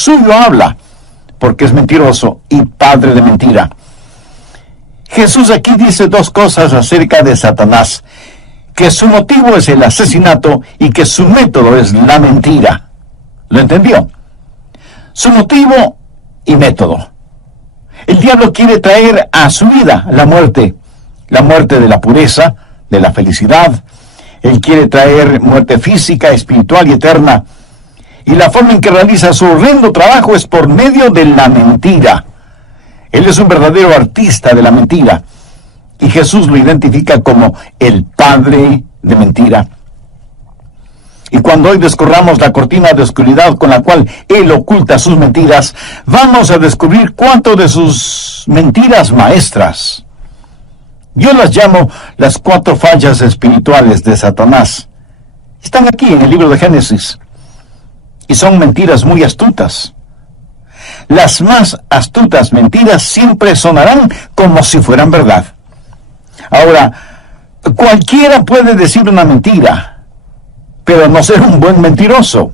suyo habla, porque es mentiroso y padre de mentira. Jesús aquí dice dos cosas acerca de Satanás: que su motivo es el asesinato y que su método es la mentira. ¿Lo entendió? Su motivo y método. El diablo quiere traer a su vida la muerte de la pureza, de la felicidad. Él quiere traer muerte física, espiritual y eterna. Y la forma en que realiza su horrendo trabajo es por medio de la mentira. Él es un verdadero artista de la mentira. Y Jesús lo identifica como el padre de mentira. Y cuando hoy descorramos la cortina de oscuridad con la cual Él oculta sus mentiras, vamos a descubrir cuánto de sus mentiras maestras. Yo las llamo las 4 fallas espirituales de Satanás. Están aquí en el libro de Génesis. Y son mentiras muy astutas. Las más astutas mentiras siempre sonarán como si fueran verdad. Ahora, cualquiera puede decir una mentira, pero no ser un buen mentiroso.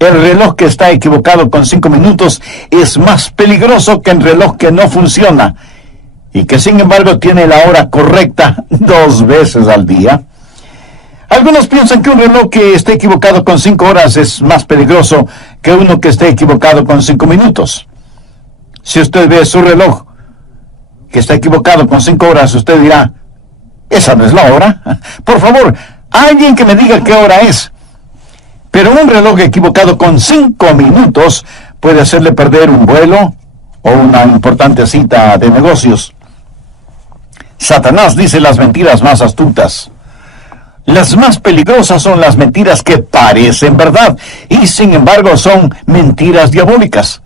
El reloj que está equivocado con 5 minutos es más peligroso que el reloj que no funciona y que sin embargo tiene la hora correcta 2 veces al día. Algunos piensan que un reloj que esté equivocado con 5 horas es más peligroso que uno que esté equivocado con 5 minutos. Si usted ve su reloj que está equivocado con 5 horas, usted dirá: esa no es la hora. Por favor, alguien que me diga qué hora es. Pero un reloj equivocado con 5 minutos puede hacerle perder un vuelo o una importante cita de negocios. Satanás dice las mentiras más astutas. Las más peligrosas son las mentiras que parecen verdad y sin embargo son mentiras diabólicas.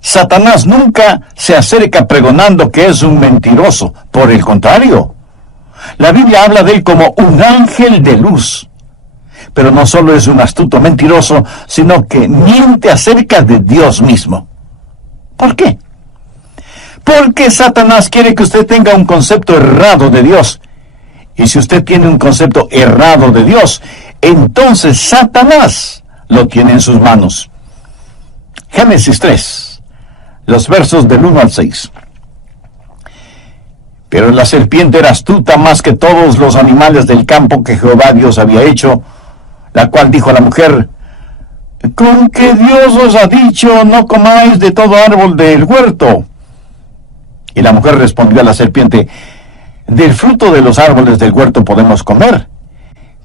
Satanás nunca se acerca pregonando que es un mentiroso. Por el contrario, la Biblia habla de él como un ángel de luz. Pero no solo es un astuto mentiroso, sino que miente acerca de Dios mismo. ¿Por qué? Porque Satanás quiere que usted tenga un concepto errado de Dios. Y si usted tiene un concepto errado de Dios, entonces Satanás lo tiene en sus manos. Génesis 3, los versos del 1 al 6. Pero la serpiente era astuta más que todos los animales del campo que Jehová Dios había hecho, la cual dijo a la mujer: ¿con qué Dios os ha dicho, no comáis de todo árbol del huerto? Y la mujer respondió a la serpiente: del fruto de los árboles del huerto podemos comer,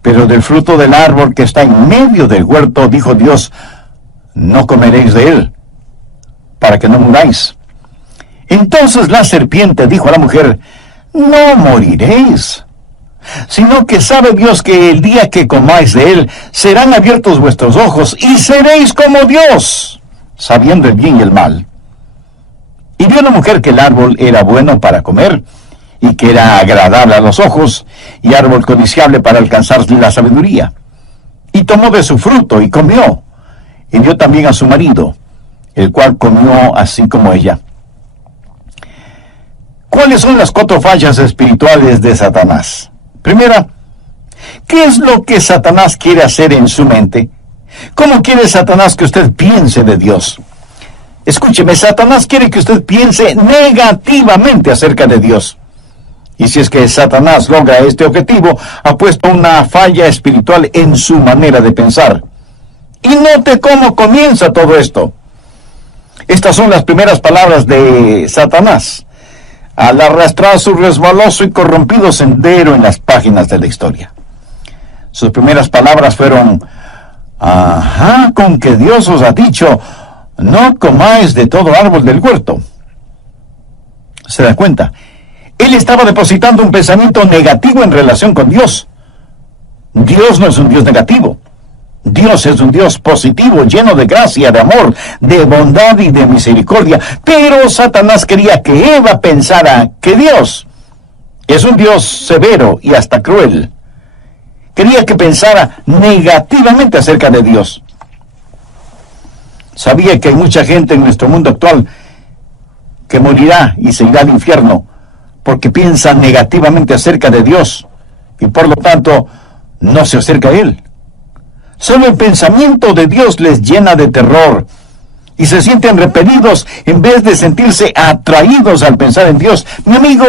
pero del fruto del árbol que está en medio del huerto, dijo Dios, no comeréis de él, para que no muráis. Entonces la serpiente dijo a la mujer: no moriréis, sino que sabe Dios que el día que comáis de él, serán abiertos vuestros ojos, y seréis como Dios, sabiendo el bien y el mal. Y vio la mujer que el árbol era bueno para comer, y que era agradable a los ojos, y árbol codiciable para alcanzar la sabiduría. Y tomó de su fruto, y comió, y dio también a su marido, el cual comió así como ella. ¿Cuáles son las 4 fallas espirituales de Satanás? Primera, ¿qué es lo que Satanás quiere hacer en su mente? ¿Cómo quiere Satanás que usted piense de Dios? Escúcheme, Satanás quiere que usted piense negativamente acerca de Dios. Y si es que Satanás logra este objetivo, ha puesto una falla espiritual en su manera de pensar. Y note cómo comienza todo esto. Estas son las primeras palabras de Satanás al arrastrar su resbaloso y corrompido sendero en las páginas de la historia. Sus primeras palabras fueron: ajá, con que Dios os ha dicho, no comáis de todo árbol del huerto. ¿Se da cuenta? Él estaba depositando un pensamiento negativo en relación con Dios. Dios no es un Dios negativo. Dios es un Dios positivo, lleno de gracia, de amor, de bondad y de misericordia. Pero Satanás quería que Eva pensara que Dios es un Dios severo y hasta cruel. Quería que pensara negativamente acerca de Dios. Sabía que hay mucha gente en nuestro mundo actual que morirá y se irá al infierno porque piensa negativamente acerca de Dios y por lo tanto no se acerca a Él. Solo el pensamiento de Dios les llena de terror y se sienten repelidos en vez de sentirse atraídos al pensar en Dios. Mi amigo,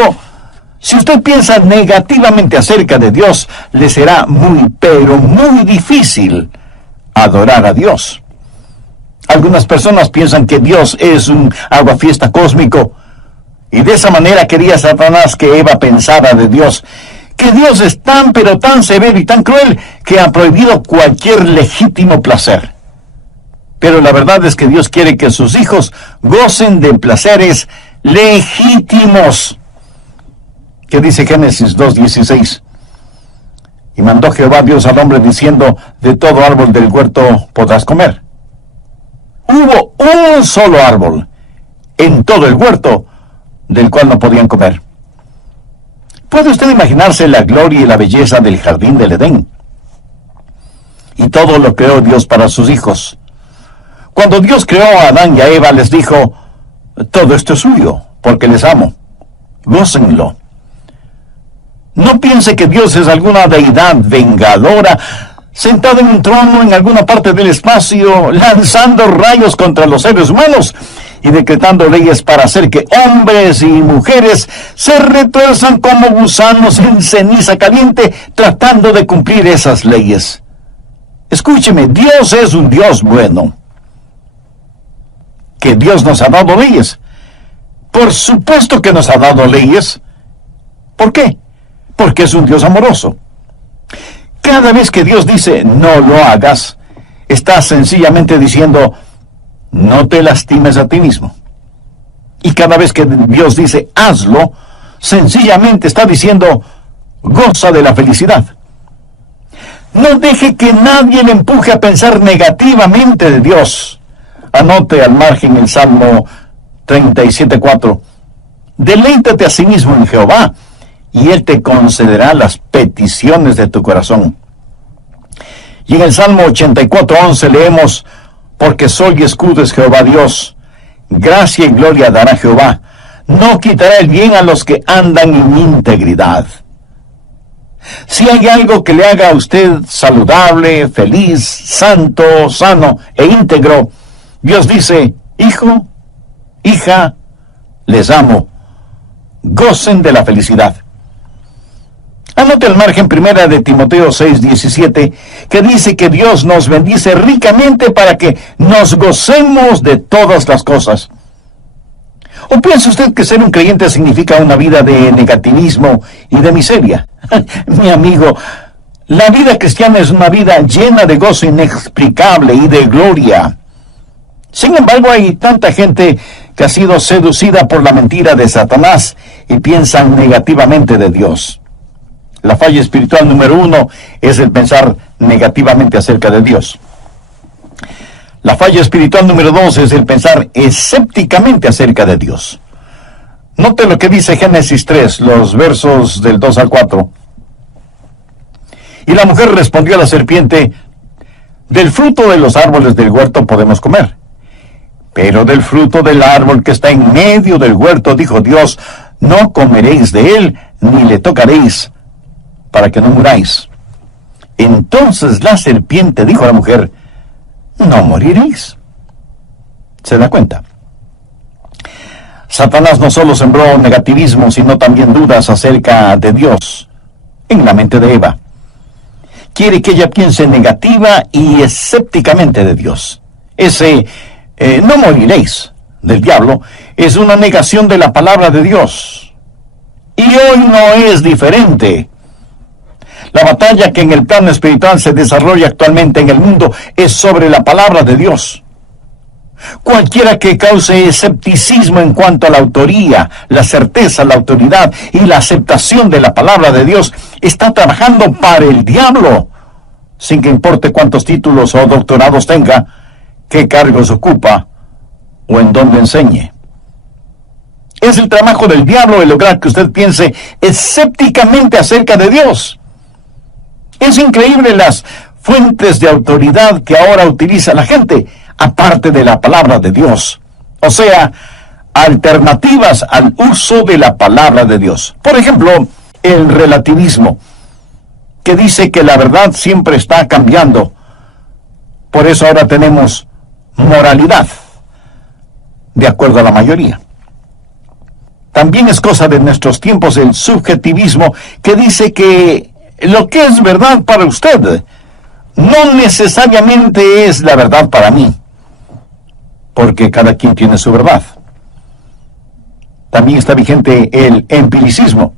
si usted piensa negativamente acerca de Dios, le será muy, pero muy difícil adorar a Dios. Algunas personas piensan que Dios es un aguafiesta cósmico, y de esa manera quería Satanás que Eva pensara de Dios, que Dios es tan, pero tan severo y tan cruel que ha prohibido cualquier legítimo placer. Pero la verdad es que Dios quiere que sus hijos gocen de placeres legítimos. ¿Qué dice Génesis 2:16? Y mandó Jehová Dios al hombre diciendo, de todo árbol del huerto podrás comer. Hubo un solo árbol en todo el huerto del cual no podían comer. ¿Puede usted imaginarse la gloria y la belleza del jardín del Edén? Y todo lo creó Dios para sus hijos. Cuando Dios creó a Adán y a Eva, les dijo, todo esto es suyo, porque les amo. Gócenlo. No piense que Dios es alguna deidad vengadora, sentado en un trono en alguna parte del espacio, lanzando rayos contra los seres humanos y decretando leyes para hacer que hombres y mujeres se retuerzan como gusanos en ceniza caliente, tratando de cumplir esas leyes. Escúcheme, Dios es un Dios bueno. ¿Que Dios nos ha dado leyes? Por supuesto que nos ha dado leyes. ¿Por qué? Porque es un Dios amoroso. Cada vez que Dios dice, no lo hagas, está sencillamente diciendo, no te lastimes a ti mismo. Y cada vez que Dios dice, hazlo, sencillamente está diciendo, goza de la felicidad. No deje que nadie le empuje a pensar negativamente de Dios. Anote al margen el Salmo 37:4. Deleítate a sí mismo en Jehová, y Él te concederá las peticiones de tu corazón. Y en el Salmo 84:11 leemos, porque sol y escudo es Jehová Dios, gracia y gloria dará Jehová, no quitará el bien a los que andan en integridad. Si hay algo que le haga a usted saludable, feliz, santo, sano e íntegro, Dios dice, hijo, hija, les amo, gocen de la felicidad. Anote al margen primera de Timoteo 6:17, que dice que Dios nos bendice ricamente para que nos gocemos de todas las cosas. ¿O piensa usted que ser un creyente significa una vida de negativismo y de miseria? Mi amigo, la vida cristiana es una vida llena de gozo inexplicable y de gloria. Sin embargo, hay tanta gente que ha sido seducida por la mentira de Satanás y piensan negativamente de Dios. La falla espiritual número 1 es el pensar negativamente acerca de Dios. La falla espiritual número 2 es el pensar escépticamente acerca de Dios. Note lo que dice Génesis 3, los versos del 2 al 4. Y la mujer respondió a la serpiente, del fruto de los árboles del huerto podemos comer, pero del fruto del árbol que está en medio del huerto, dijo Dios, no comeréis de él, ni le tocaréis, para que no muráis. Entonces la serpiente dijo a la mujer, no moriréis. ¿Se da cuenta? Satanás no solo sembró negativismo, sino también dudas acerca de Dios en la mente de Eva. Quiere que ella piense negativa y escépticamente de Dios. Ese no moriréis del diablo es una negación de la palabra de Dios. Y hoy no es diferente. La batalla que en el plano espiritual se desarrolla actualmente en el mundo es sobre la palabra de Dios. Cualquiera que cause escepticismo en cuanto a la autoría, la certeza, la autoridad y la aceptación de la palabra de Dios está trabajando para el diablo, sin que importe cuántos títulos o doctorados tenga, qué cargos ocupa o en dónde enseñe. Es el trabajo del diablo el lograr que usted piense escépticamente acerca de Dios. Es increíble las fuentes de autoridad que ahora utiliza la gente, aparte de la palabra de Dios. O sea, alternativas al uso de la palabra de Dios. Por ejemplo, el relativismo, que dice que la verdad siempre está cambiando. Por eso ahora tenemos moralidad, de acuerdo a la mayoría. También es cosa de nuestros tiempos el subjetivismo que dice que lo que es verdad para usted no necesariamente es la verdad para mí, porque cada quien tiene su verdad. También está vigente el empiricismo.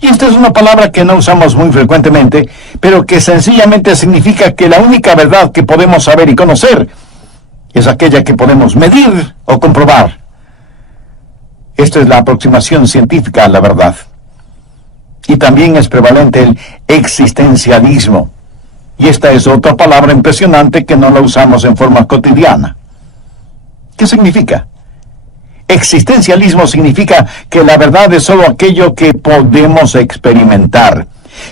Y esta es una palabra que no usamos muy frecuentemente, pero que sencillamente significa que la única verdad que podemos saber y conocer es aquella que podemos medir o comprobar. Esta es la aproximación científica a la verdad. Y también es prevalente el existencialismo. Y esta es otra palabra impresionante que no la usamos en forma cotidiana. ¿Qué significa? Existencialismo significa que la verdad es solo aquello que podemos experimentar,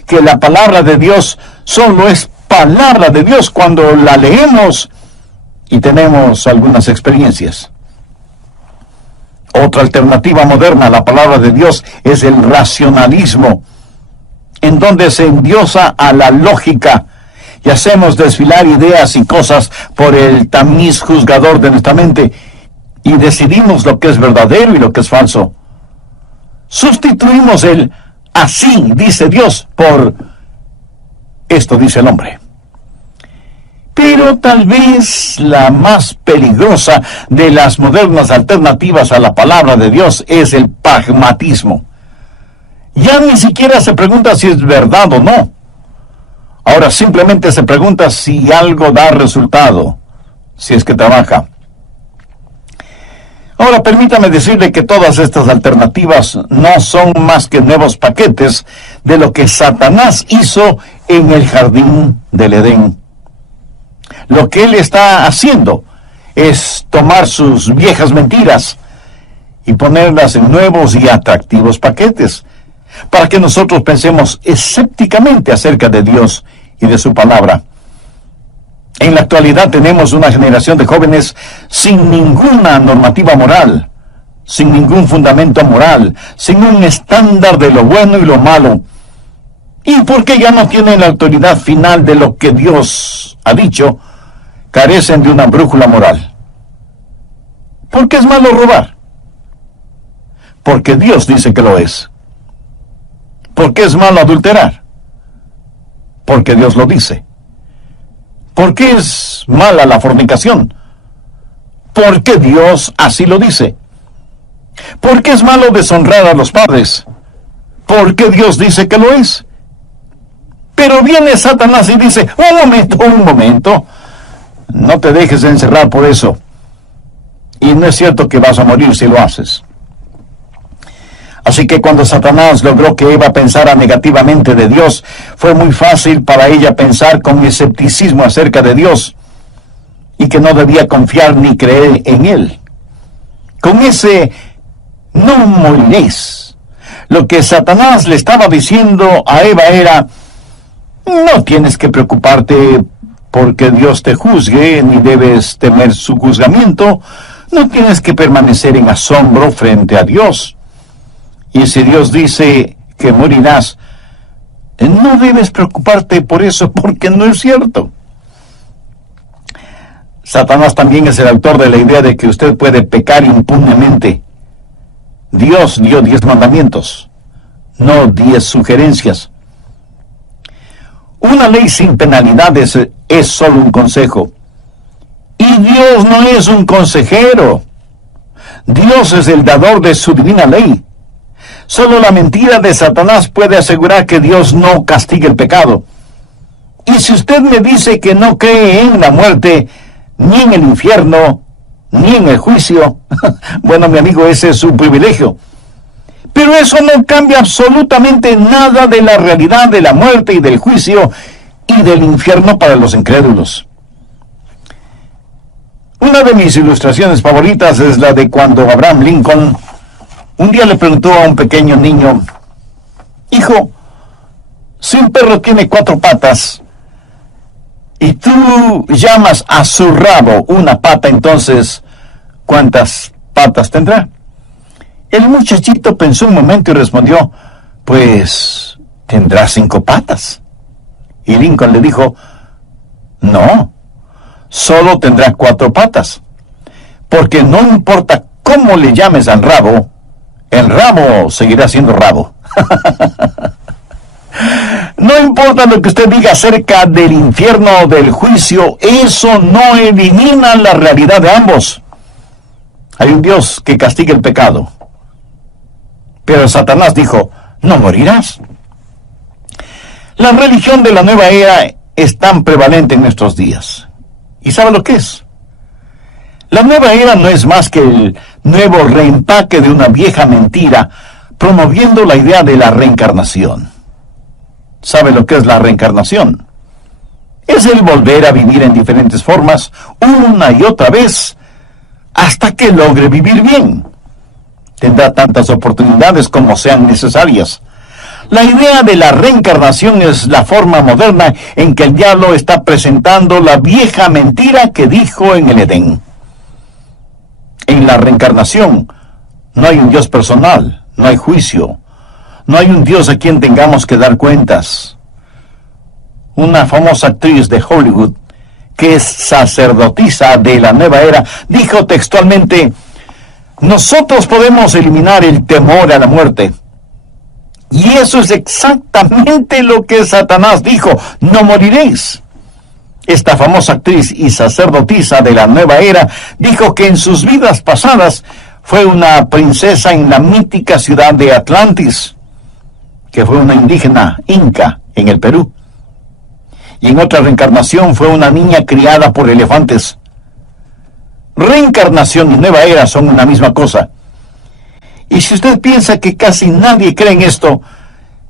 que la palabra de Dios solo es palabra de Dios cuando la leemos y tenemos algunas experiencias. Otra alternativa moderna a la palabra de Dios es el racionalismo, en donde se endiosa a la lógica y hacemos desfilar ideas y cosas por el tamiz juzgador de nuestra mente, y decidimos lo que es verdadero y lo que es falso. Sustituimos el así dice Dios por esto dice el hombre. Pero tal vez la más peligrosa de las modernas alternativas a la palabra de Dios es el pragmatismo. Ya ni siquiera se pregunta si es verdad o no. Ahora simplemente se pregunta si algo da resultado, si es que trabaja. Ahora permítame decirle que todas estas alternativas no son más que nuevos paquetes de lo que Satanás hizo en el jardín del Edén. Lo que él está haciendo es tomar sus viejas mentiras y ponerlas en nuevos y atractivos paquetes, para que nosotros pensemos escépticamente acerca de Dios y de su palabra. En la actualidad tenemos una generación de jóvenes sin ninguna normativa moral, sin ningún fundamento moral, sin un estándar de lo bueno y lo malo. Y porque ya no tienen la autoridad final de lo que Dios ha dicho, carecen de una brújula moral. ¿Por qué es malo robar? Porque Dios dice que lo es. ¿Por qué es malo adulterar? Porque Dios lo dice. ¿Por qué es mala la fornicación? Porque Dios así lo dice. ¿Por qué es malo deshonrar a los padres? Porque Dios dice que lo es. Pero viene Satanás y dice, un momento, no te dejes encerrar por eso. Y no es cierto que vas a morir si lo haces. Así que cuando Satanás logró que Eva pensara negativamente de Dios, fue muy fácil para ella pensar con escepticismo acerca de Dios y que no debía confiar ni creer en Él. Con ese no moriréis, lo que Satanás le estaba diciendo a Eva era, no tienes que preocuparte porque Dios te juzgue, ni debes temer su juzgamiento, no tienes que permanecer en asombro frente a Dios. Y si Dios dice que morirás, no debes preocuparte por eso, porque no es cierto. Satanás también es el autor de la idea de que usted puede pecar impunemente. Dios dio 10 mandamientos, no 10 sugerencias. Una ley sin penalidades es solo un consejo. Y Dios no es un consejero. Dios es el dador de su divina ley. Solo la mentira de Satanás puede asegurar que Dios no castigue el pecado. Y si usted me dice que no cree en la muerte, ni en el infierno, ni en el juicio, bueno, mi amigo, ese es su privilegio. Pero eso no cambia absolutamente nada de la realidad de la muerte y del juicio y del infierno para los incrédulos. Una de mis ilustraciones favoritas es la de cuando Abraham Lincoln un día le preguntó a un pequeño niño, hijo, si un perro tiene 4 patas y tú llamas a su rabo una pata, entonces, ¿cuántas patas tendrá? El muchachito pensó un momento y respondió, pues tendrá 5 patas. Y Lincoln le dijo, no, solo tendrá 4 patas. Porque no importa cómo le llames al rabo, el rabo seguirá siendo rabo. No importa lo que usted diga acerca del infierno o del juicio, eso no elimina la realidad de ambos. Hay un Dios que castiga el pecado. Pero Satanás dijo, no morirás. La religión de la nueva era es tan prevalente en nuestros días. ¿Y sabe lo que es? La nueva era no es más que el nuevo reempaque de una vieja mentira, promoviendo la idea de la reencarnación. ¿Sabe lo que es la reencarnación? Es el volver a vivir en diferentes formas, una y otra vez, hasta que logre vivir bien. Tendrá tantas oportunidades como sean necesarias. La idea de la reencarnación es la forma moderna en que el diablo está presentando la vieja mentira que dijo en el Edén. En la reencarnación no hay un Dios personal, no hay juicio, no hay un Dios a quien tengamos que dar cuentas. Una famosa actriz de Hollywood, que es sacerdotisa de la nueva era, dijo textualmente, nosotros podemos eliminar el temor a la muerte. Y eso es exactamente lo que Satanás dijo, no moriréis. Esta famosa actriz y sacerdotisa de la nueva era dijo que en sus vidas pasadas fue una princesa en la mítica ciudad de Atlantis, que fue una indígena inca en el Perú. Y en otra reencarnación fue una niña criada por elefantes. Reencarnación y nueva era son una misma cosa. Y si usted piensa que casi nadie cree en esto,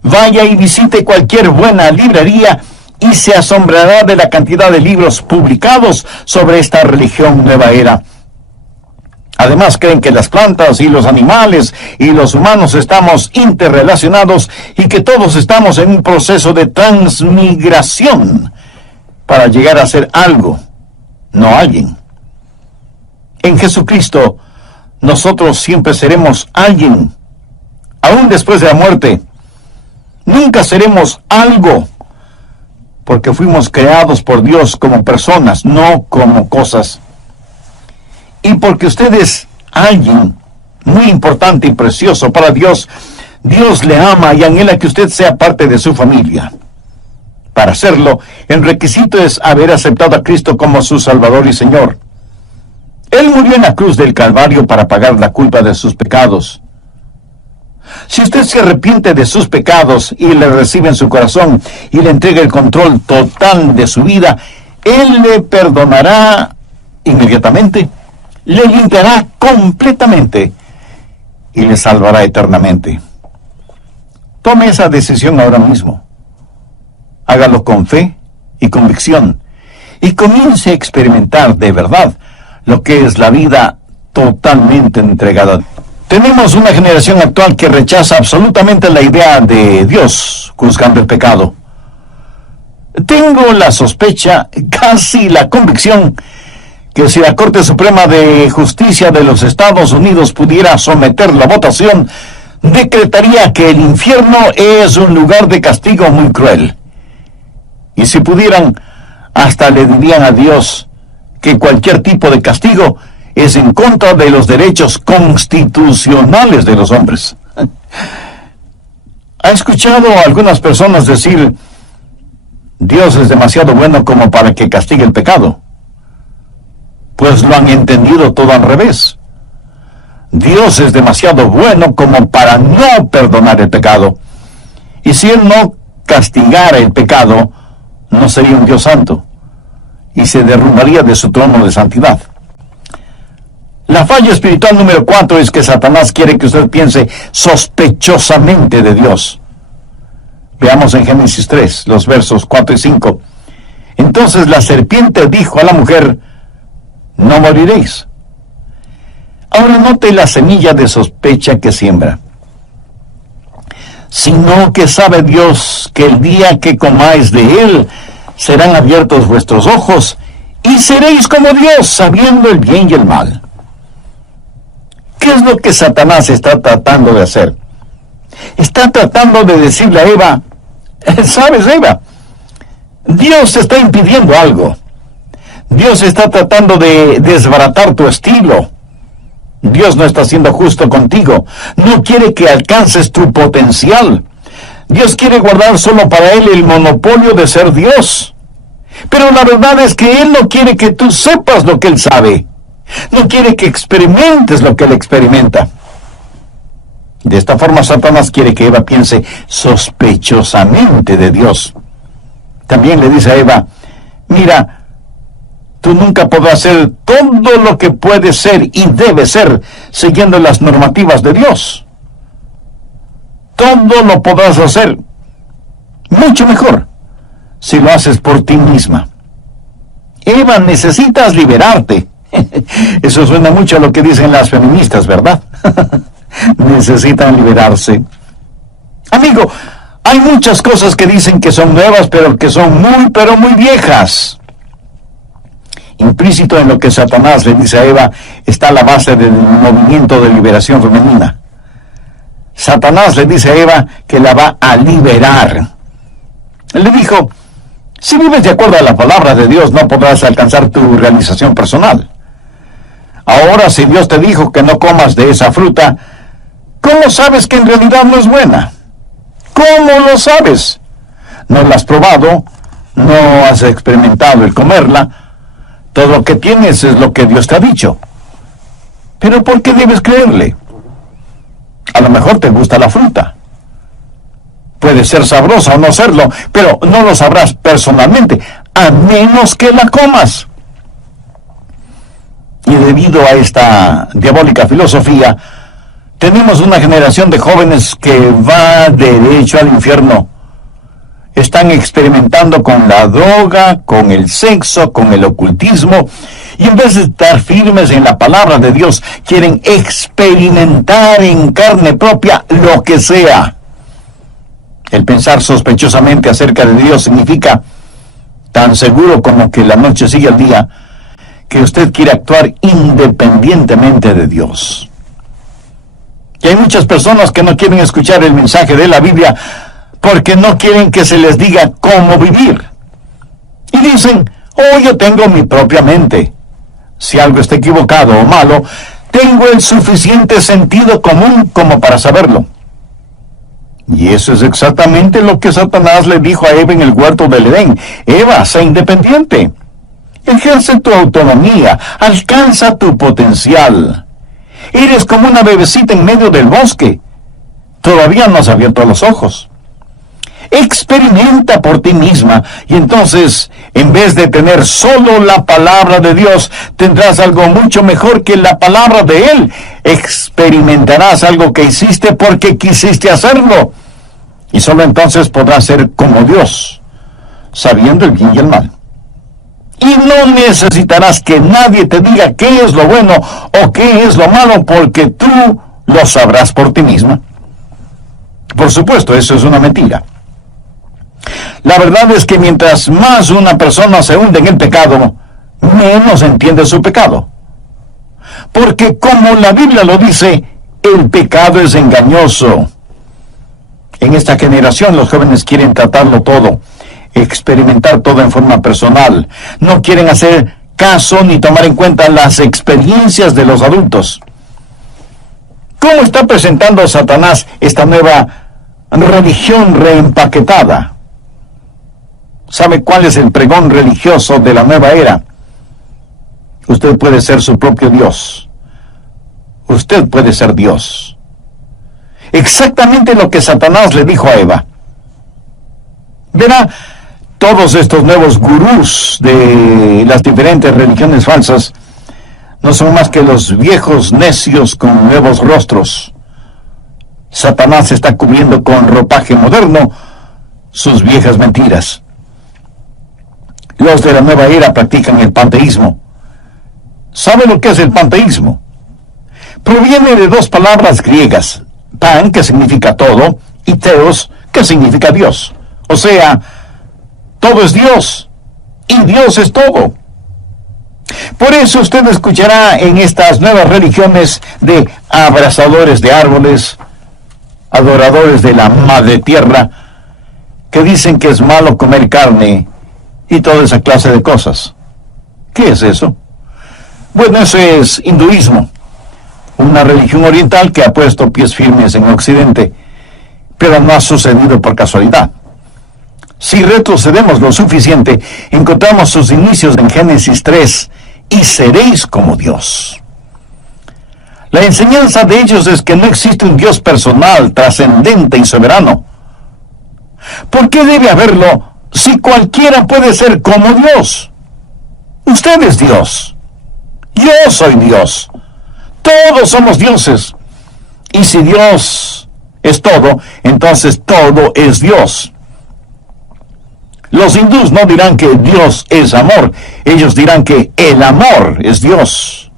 vaya y visite cualquier buena librería y se asombrará de la cantidad de libros publicados sobre esta religión nueva era. Además, creen que las plantas y los animales y los humanos estamos interrelacionados y que todos estamos en un proceso de transmigración para llegar a ser algo, no alguien. En Jesucristo, nosotros siempre seremos alguien, aún después de la muerte. Nunca seremos algo, porque fuimos creados por Dios como personas, no como cosas. Y porque usted es alguien muy importante y precioso para Dios, Dios le ama y anhela que usted sea parte de su familia. Para hacerlo, el requisito es haber aceptado a Cristo como su Salvador y Señor. Él murió en la cruz del Calvario para pagar la culpa de sus pecados. Si usted se arrepiente de sus pecados y le recibe en su corazón y le entrega el control total de su vida, Él le perdonará inmediatamente, le limpiará completamente y le salvará eternamente. Tome esa decisión ahora mismo. Hágalo con fe y convicción y comience a experimentar de verdad lo que es la vida totalmente entregada. Tenemos una generación actual que rechaza absolutamente la idea de Dios juzgando el pecado. Tengo la sospecha, casi la convicción, que si la Corte Suprema de Justicia de los Estados Unidos pudiera someter la votación, decretaría que el infierno es un lugar de castigo muy cruel. Y si pudieran, hasta le dirían a Dios que cualquier tipo de castigo es en contra de los derechos constitucionales de los hombres. ¿Ha escuchado a algunas personas decir, Dios es demasiado bueno como para que castigue el pecado? Pues lo han entendido todo al revés. Dios es demasiado bueno como para no perdonar el pecado. Y si Él no castigara el pecado, no sería un Dios santo y se derrumbaría de su trono de santidad. La falla espiritual número 4 es que Satanás quiere que usted piense sospechosamente de Dios. Veamos en Génesis 3, los versos 4 y 5. Entonces la serpiente dijo a la mujer, no moriréis. Ahora note la semilla de sospecha que siembra. Sino que sabe Dios que el día que comáis de él, serán abiertos vuestros ojos, y seréis como Dios, sabiendo el bien y el mal. ¿Qué es lo que Satanás está tratando de hacer? Está tratando de decirle a Eva, ¿sabes, Eva? Dios te está impidiendo algo. Dios está tratando de desbaratar tu estilo. Dios no está siendo justo contigo. No quiere que alcances tu potencial. Dios quiere guardar solo para Él el monopolio de ser Dios. Pero la verdad es que Él no quiere que tú sepas lo que Él sabe. No quiere que experimentes lo que Él experimenta. De esta forma, Satanás quiere que Eva piense sospechosamente de Dios. También le dice a Eva, mira, tú nunca podrás hacer todo lo que puedes ser y debes ser siguiendo las normativas de Dios. Todo lo podrás hacer mucho mejor si lo haces por ti misma. Eva, necesitas liberarte. Eso suena mucho a lo que dicen las feministas, ¿verdad? Necesitan liberarse. Amigo, hay muchas cosas que dicen que son nuevas, pero que son pero muy viejas. Implícito en lo que Satanás le dice a Eva está la base del movimiento de liberación femenina. Satanás le dice a Eva que la va a liberar. Él le dijo, si vives de acuerdo a la palabra de Dios, no podrás alcanzar tu realización personal. Ahora, si Dios te dijo que no comas de esa fruta, ¿cómo sabes que en realidad no es buena? ¿Cómo lo sabes? No la has probado, no has experimentado el comerla. Todo lo que tienes es lo que Dios te ha dicho. ¿Pero por qué debes creerle? A lo mejor te gusta la fruta. Puede ser sabrosa o no serlo, pero no lo sabrás personalmente, a menos que la comas. Y debido a esta diabólica filosofía, tenemos una generación de jóvenes que va derecho al infierno. Están experimentando con la droga, con el sexo, con el ocultismo, y en vez de estar firmes en la palabra de Dios, quieren experimentar en carne propia lo que sea. El pensar sospechosamente acerca de Dios significa, tan seguro como que la noche sigue al día, que usted quiere actuar independientemente de Dios. Y hay muchas personas que no quieren escuchar el mensaje de la Biblia porque no quieren que se les diga cómo vivir. Y dicen, oh, yo tengo mi propia mente. Si algo está equivocado o malo, tengo el suficiente sentido común como para saberlo. Y eso es exactamente lo que Satanás le dijo a Eva en el huerto del Edén. Eva, sé independiente. Ejerce tu autonomía, alcanza tu potencial. Eres como una bebecita en medio del bosque. Todavía no has abierto los ojos. Experimenta por ti misma y entonces, en vez de tener solo la palabra de Dios, tendrás algo mucho mejor que la palabra de Él. Experimentarás algo que hiciste porque quisiste hacerlo. Y solo entonces podrás ser como Dios, sabiendo el bien y el mal. Y no necesitarás que nadie te diga qué es lo bueno o qué es lo malo, porque tú lo sabrás por ti misma. Por supuesto, eso es una mentira. La verdad es que mientras más una persona se hunde en el pecado, menos entiende su pecado. Porque como la Biblia lo dice, el pecado es engañoso. En esta generación los jóvenes quieren tratarlo todo, experimentar todo en forma personal. No quieren hacer caso ni tomar en cuenta las experiencias de los adultos. ¿Cómo está presentando Satanás esta nueva religión reempaquetada? ¿Sabe cuál es el pregón religioso de la nueva era? Usted puede ser su propio Dios. Usted puede ser Dios. Exactamente lo que Satanás le dijo a Eva. Verá, todos estos nuevos gurús de las diferentes religiones falsas no son más que los viejos necios con nuevos rostros. Satanás está cubriendo con ropaje moderno sus viejas mentiras. Los de la nueva era practican el panteísmo. ¿Sabe lo que es el panteísmo? Proviene de dos palabras griegas, pan, que significa todo, y theos, que significa Dios. O sea, todo es Dios, y Dios es todo. Por eso usted escuchará en estas nuevas religiones de abrazadores de árboles, adoradores de la madre tierra, que dicen que es malo comer carne y toda esa clase de cosas. ¿Qué es eso? Bueno, eso es hinduismo, una religión oriental que ha puesto pies firmes en Occidente, pero no ha sucedido por casualidad. Si retrocedemos lo suficiente, encontramos sus inicios en Génesis 3, y seréis como Dios. La enseñanza de ellos es que no existe un Dios personal, trascendente y soberano. ¿Por qué debe haberlo si cualquiera puede ser como Dios? Usted es Dios. Yo soy Dios. Todos somos dioses. Y si Dios es todo, entonces todo es Dios. Los hindús no dirán que Dios es amor. Ellos dirán que el amor es Dios.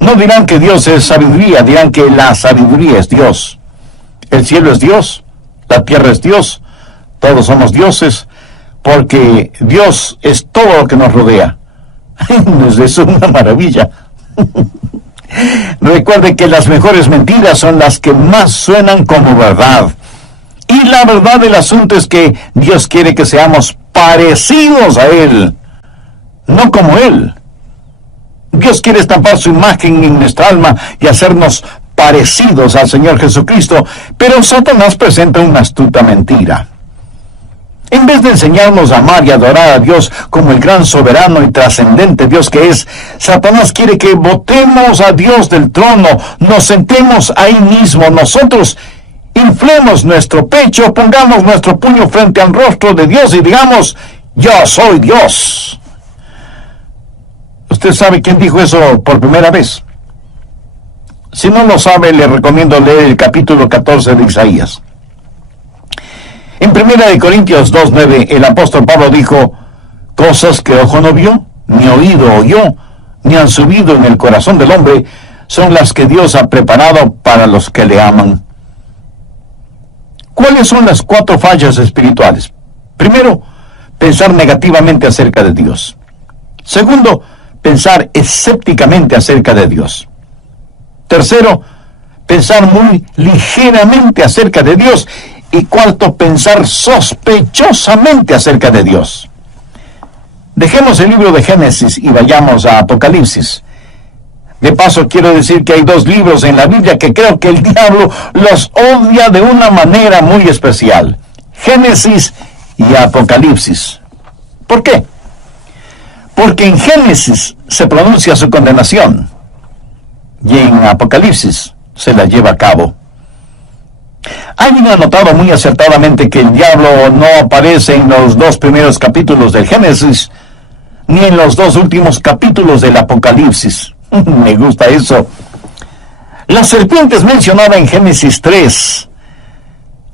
No dirán que Dios es sabiduría, dirán que la sabiduría es Dios. El cielo es Dios, la tierra es Dios, todos somos dioses, porque Dios es todo lo que nos rodea. Es una maravilla. Recuerde que las mejores mentiras son las que más suenan como verdad. Y la verdad del asunto es que Dios quiere que seamos parecidos a Él, no como Él. Dios quiere estampar su imagen en nuestra alma y hacernos parecidos al Señor Jesucristo, pero Satanás presenta una astuta mentira. En vez de enseñarnos a amar y adorar a Dios como el gran soberano y trascendente Dios que es, Satanás quiere que botemos a Dios del trono, nos sentemos ahí mismo, nosotros inflemos nuestro pecho, pongamos nuestro puño frente al rostro de Dios y digamos, yo soy Dios. ¿Usted sabe quién dijo eso por primera vez? Si no lo sabe, le recomiendo leer el capítulo 14 de Isaías. En 1 Corintios 2:9, el apóstol Pablo dijo, cosas que ojo no vio, ni oído oyó, ni han subido en el corazón del hombre, son las que Dios ha preparado para los que le aman. ¿Cuáles son las 4 fallas espirituales? Primero, pensar negativamente acerca de Dios. Segundo, pensar escépticamente acerca de Dios. Tercero, pensar muy ligeramente acerca de Dios. Y cuarto, pensar sospechosamente acerca de Dios. Dejemos el libro de Génesis y vayamos a Apocalipsis. De paso, quiero decir que hay 2 libros en la Biblia que creo que el diablo los odia de una manera muy especial. Génesis y Apocalipsis. ¿Por qué? Porque en Génesis se pronuncia su condenación y en Apocalipsis se la lleva a cabo. Alguien ha notado muy acertadamente que el diablo no aparece en los 2 primeros capítulos del Génesis, ni en los 2 últimos capítulos del Apocalipsis. Me gusta eso. La serpiente es mencionada en Génesis 3,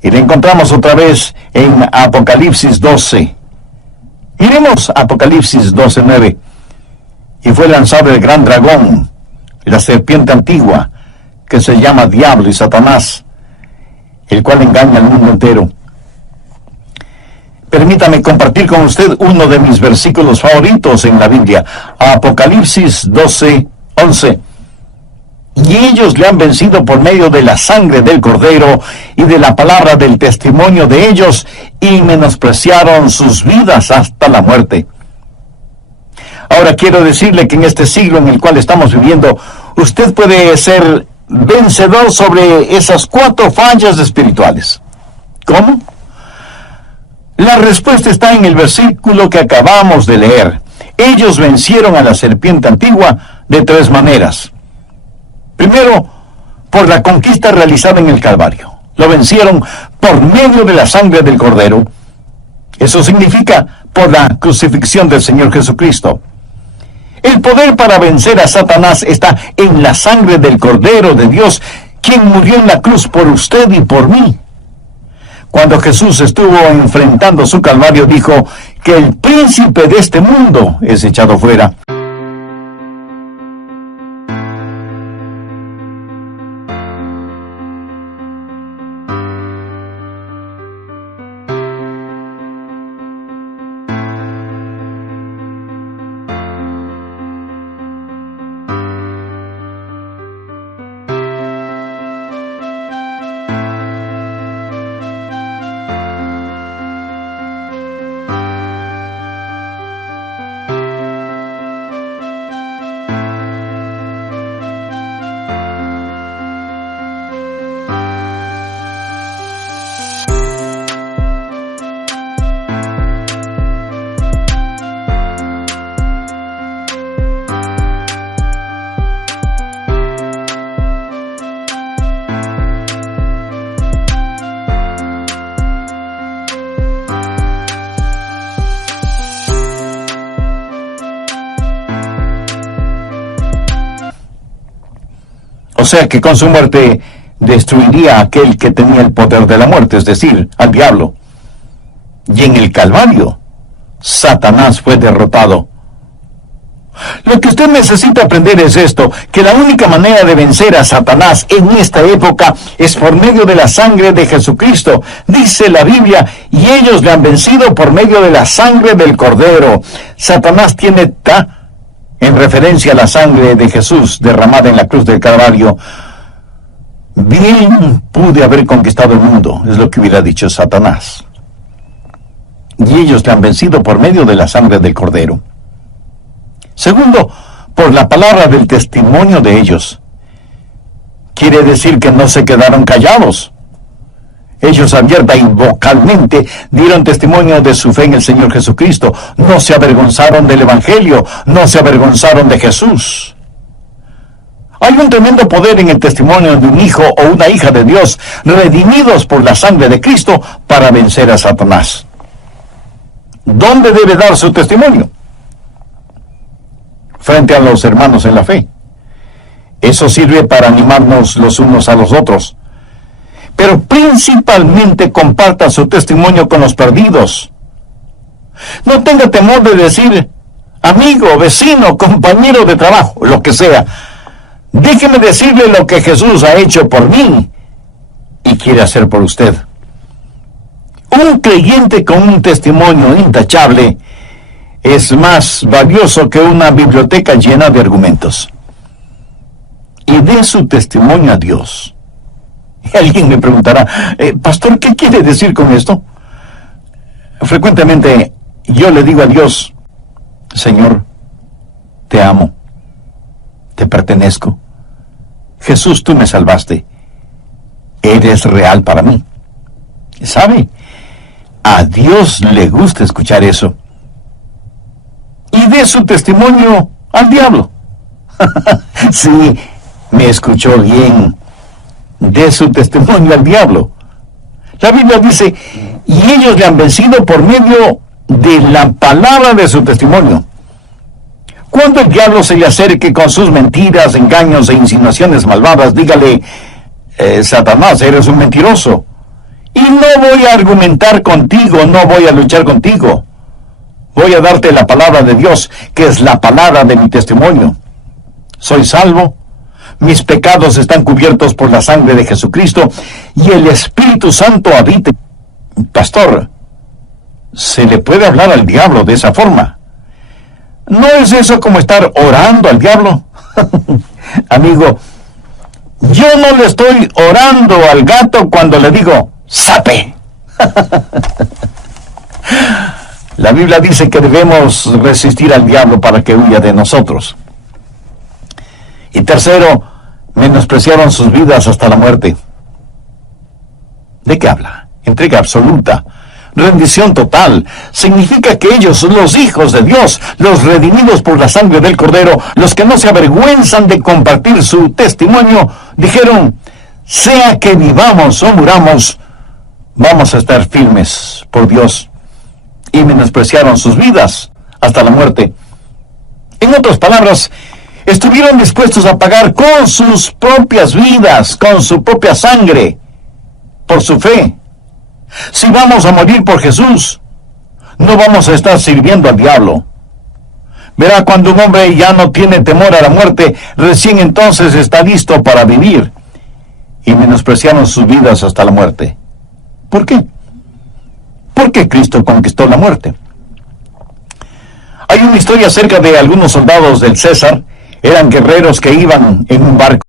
y la encontramos otra vez en Apocalipsis 12. Miremos Apocalipsis 12:9. Y fue lanzado el gran dragón, la serpiente antigua, que se llama Diablo y Satanás, el cual engaña al mundo entero. Permítame compartir con usted uno de mis versículos favoritos en la Biblia, Apocalipsis 12:11. Y ellos le han vencido por medio de la sangre del Cordero y de la palabra del testimonio de ellos, y menospreciaron sus vidas hasta la muerte. Ahora quiero decirle que en este siglo en el cual estamos viviendo, usted puede ser vencedor sobre esas 4 fallas espirituales. ¿Cómo? La respuesta está en el versículo que acabamos de leer. Ellos vencieron a la serpiente antigua de 3 maneras. Primero, por la conquista realizada en el Calvario. Lo vencieron por medio de la sangre del Cordero. Eso significa por la crucifixión del Señor Jesucristo. El poder para vencer a Satanás está en la sangre del Cordero de Dios, quien murió en la cruz por usted y por mí. Cuando Jesús estuvo enfrentando su Calvario, dijo que el príncipe de este mundo es echado fuera. sea que con su muerte destruiría a aquel que tenía el poder de la muerte, es decir, al diablo. Y en el Calvario, Satanás fue derrotado. Lo que usted necesita aprender es esto, que la única manera de vencer a Satanás en esta época es por medio de la sangre de Jesucristo. Dice la Biblia, y ellos le han vencido por medio de la sangre del Cordero. Satanás tiene en referencia a la sangre de Jesús derramada en la cruz del Calvario. Bien pude haber conquistado el mundo, es lo que hubiera dicho Satanás. Y ellos le han vencido por medio de la sangre del Cordero. Segundo, por la palabra del testimonio de ellos. Quiere decir que no se quedaron callados. Ellos abierta y vocalmente dieron testimonio de su fe en el Señor Jesucristo. No se avergonzaron del Evangelio, no se avergonzaron de Jesús. Hay un tremendo poder en el testimonio de un hijo o una hija de Dios, redimidos por la sangre de Cristo para vencer a Satanás. ¿Dónde debe dar su testimonio? Frente a los hermanos en la fe. Eso sirve para animarnos los unos a los otros. Pero principalmente comparta su testimonio con los perdidos. No tenga temor de decir, amigo, vecino, compañero de trabajo, lo que sea. Déjeme decirle lo que Jesús ha hecho por mí y quiere hacer por usted. Un creyente con un testimonio intachable es más valioso que una biblioteca llena de argumentos. Y dé su testimonio a Dios. Y alguien me preguntará, pastor, ¿qué quiere decir con esto? Frecuentemente yo le digo a Dios, Señor, te amo, te pertenezco. Jesús, tú me salvaste. Eres real para mí. ¿Sabe? A Dios le gusta escuchar eso. Y dé su testimonio al diablo. Sí, me escuchó bien. Dé su testimonio al diablo. La Biblia dice, y ellos le han vencido por medio de la palabra de su testimonio. Cuando el diablo se le acerque con sus mentiras, engaños e insinuaciones malvadas, dígale, Satanás, eres un mentiroso. Y no voy a argumentar contigo, no voy a luchar contigo. Voy a darte la palabra de Dios, que es la palabra de mi testimonio. Soy salvo, mis pecados están cubiertos por la sangre de Jesucristo, y el Espíritu Santo habita. Pastor, ¿se le puede hablar al diablo de esa forma? ¿No es eso como estar orando al diablo? Amigo, yo no le estoy orando al gato cuando le digo, ¡sape! La Biblia dice que debemos resistir al diablo para que huya de nosotros. Y tercero, menospreciaron sus vidas hasta la muerte. ¿De qué habla? Entrega absoluta, rendición total. Significa que ellos, los hijos de Dios, los redimidos por la sangre del Cordero, los que no se avergüenzan de compartir su testimonio, dijeron, sea que vivamos o muramos, vamos a estar firmes por Dios. Y menospreciaron sus vidas hasta la muerte. En otras palabras, estuvieron dispuestos a pagar con sus propias vidas, con su propia sangre, por su fe. Si vamos a morir por Jesús, no vamos a estar sirviendo al diablo. Verá, cuando un hombre ya no tiene temor a la muerte, recién entonces está listo para vivir. Y menospreciaron sus vidas hasta la muerte. ¿Por qué? Porque Cristo conquistó la muerte. Hay una historia acerca de algunos soldados del César. Eran guerreros que iban en un barco.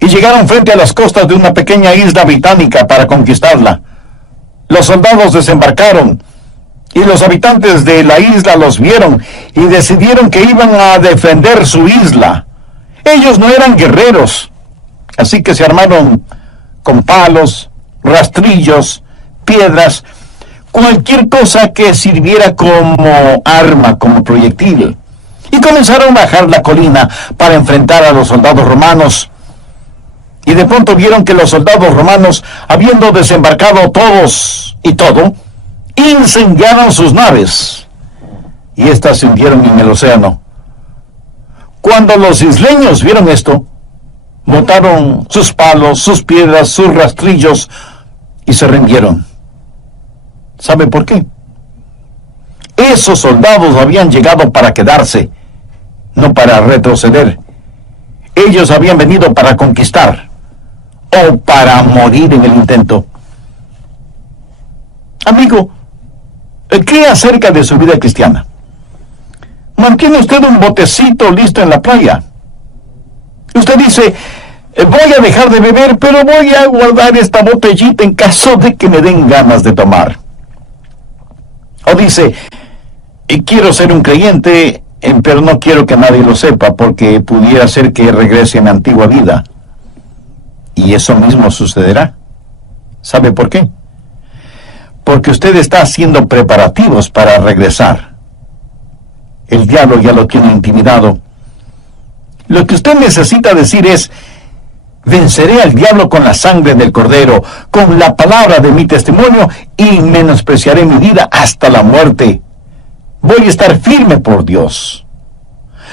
y llegaron frente a las costas de una pequeña isla británica para conquistarla. Los soldados desembarcaron, y los habitantes de la isla los vieron y decidieron que iban a defender su isla. Ellos no eran guerreros, así que se armaron con palos, rastrillos, piedras, cualquier cosa que sirviera como arma, como proyectil. Y comenzaron a bajar la colina para enfrentar a los soldados romanos. Y de pronto vieron que los soldados romanos, habiendo desembarcado todos y todo, incendiaron sus naves, y éstas se hundieron en el océano. Cuando los isleños vieron esto, botaron sus palos, sus piedras, sus rastrillos, y se rindieron. ¿Sabe por qué? Esos soldados habían llegado para quedarse, no para retroceder. Ellos habían venido para conquistar, o para morir en el intento. Amigo, ¿qué acerca de su vida cristiana? ¿Mantiene usted un botecito listo en la playa? Usted dice, voy a dejar de beber, pero voy a guardar esta botellita en caso de que me den ganas de tomar. O dice, quiero ser un creyente, pero no quiero que nadie lo sepa, porque pudiera ser que regrese a mi antigua vida. Y eso mismo sucederá. ¿Sabe por qué? Porque usted está haciendo preparativos para regresar. El diablo ya lo tiene intimidado. Lo que usted necesita decir es, venceré al diablo con la sangre del Cordero, con la palabra de mi testimonio, y menospreciaré mi vida hasta la muerte. Voy a estar firme por Dios.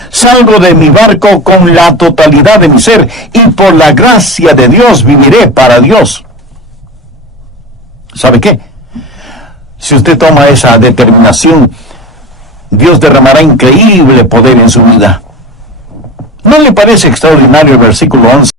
Salgo de mi barco con la totalidad de mi ser, y por la gracia de Dios viviré para Dios. ¿Sabe qué? Si usted toma esa determinación, Dios derramará increíble poder en su vida. ¿No le parece extraordinario el versículo 11?